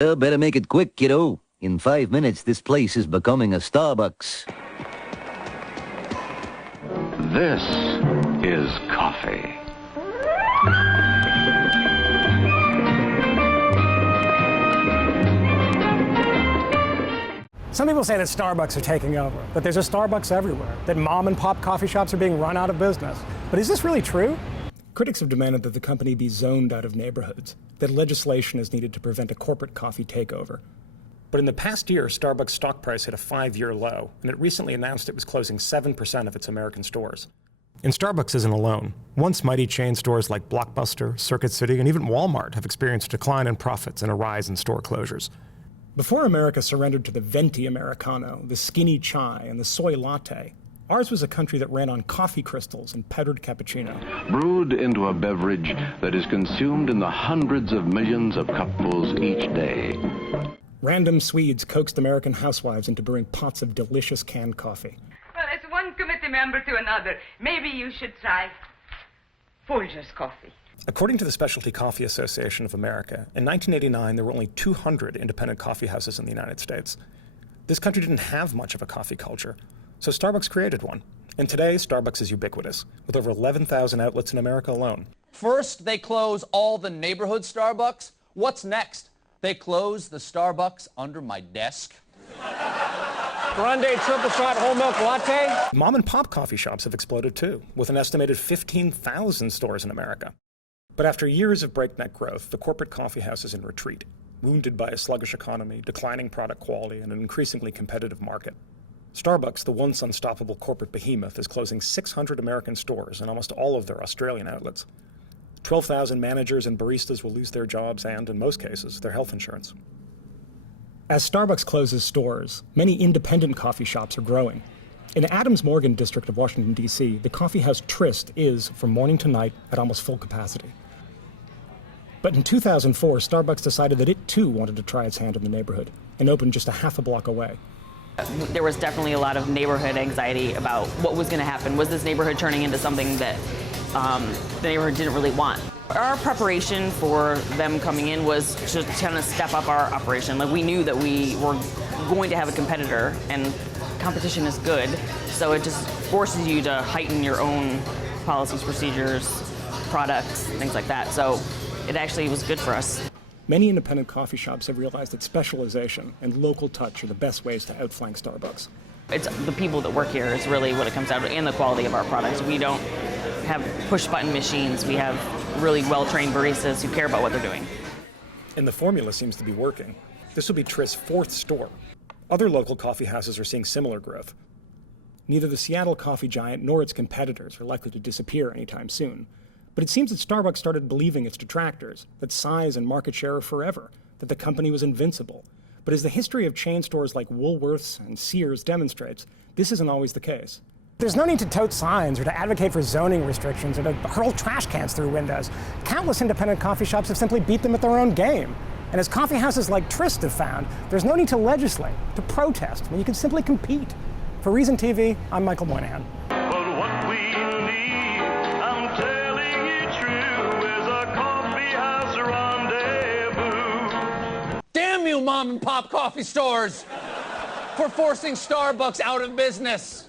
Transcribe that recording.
Better make it quick, kiddo. In 5 minutes, this place is becoming a Starbucks. This is coffee. Some people say that Starbucks are taking over, that there's a Starbucks everywhere, that mom and pop coffee shops are being run out of business. But is this really true? Critics have demanded that the company be zoned out of neighborhoods, that legislation is needed to prevent a corporate coffee takeover. But in the past year, Starbucks' stock price hit a 5-year low, and it recently announced it was closing 7% of its American stores. And Starbucks isn't alone. Once mighty chain stores like Blockbuster, Circuit City, and even Walmart have experienced a decline in profits and a rise in store closures. Before America surrendered to the venti Americano, the skinny chai, and the soy latte, ours was a country that ran on coffee crystals and powdered cappuccino. Brewed into a beverage that is consumed in the hundreds of millions of cupfuls each day. Random Swedes coaxed American housewives into brewing pots of delicious canned coffee. Well, as one committee member to another, maybe you should try Folger's coffee. According to the Specialty Coffee Association of America, in 1989 there were only 200 independent coffee houses in the United States. This country didn't have much of a coffee culture, so Starbucks created one. And today, Starbucks is ubiquitous, with over 11,000 outlets in America alone. First, they close all the neighborhood Starbucks. What's next? They close the Starbucks under my desk. Grande triple shot whole milk latte. Mom and pop coffee shops have exploded too, with an estimated 15,000 stores in America. But after years of breakneck growth, the corporate coffee house is in retreat, wounded by a sluggish economy, declining product quality, and an increasingly competitive market. Starbucks, the once unstoppable corporate behemoth, is closing 600 American stores and almost all of their Australian outlets. 12,000 managers and baristas will lose their jobs and, in most cases, their health insurance. As Starbucks closes stores, many independent coffee shops are growing. In the Adams Morgan district of Washington, D.C., the coffee house Tryst is, from morning to night, at almost full capacity. But in 2004, Starbucks decided that it too wanted to try its hand in the neighborhood and opened just a half a block away. There was definitely a lot of neighborhood anxiety about what was going to happen. Was this neighborhood turning into something that the neighborhood didn't really want? Our preparation for them coming in was to kind of step up our operation. Like, we knew that we were going to have a competitor, and competition is good, so it just forces you to heighten your own policies, procedures, products, things like that. So it actually was good for us. Many independent coffee shops have realized that specialization and local touch are the best ways to outflank Starbucks. It's the people that work here is really what it comes down to, and the quality of our products. We don't have push-button machines. We have really well-trained baristas who care about what they're doing. And the formula seems to be working. This will be Tryst's 4th store. Other local coffee houses are seeing similar growth. Neither the Seattle coffee giant nor its competitors are likely to disappear anytime soon. But it seems that Starbucks started believing its detractors, that size and market share are forever, that the company was invincible. But as the history of chain stores like Woolworths and Sears demonstrates, this isn't always the case. There's no need to tote signs or to advocate for zoning restrictions or to hurl trash cans through windows. Countless independent coffee shops have simply beat them at their own game. And as coffee houses like Tryst have found, there's no need to legislate, to protest, when you can simply compete. For Reason TV, I'm Michael Moynihan. But what we need, I'm telling you true, is a coffee house rendezvous. Damn you, mom and pop coffee stores, for forcing Starbucks out of business.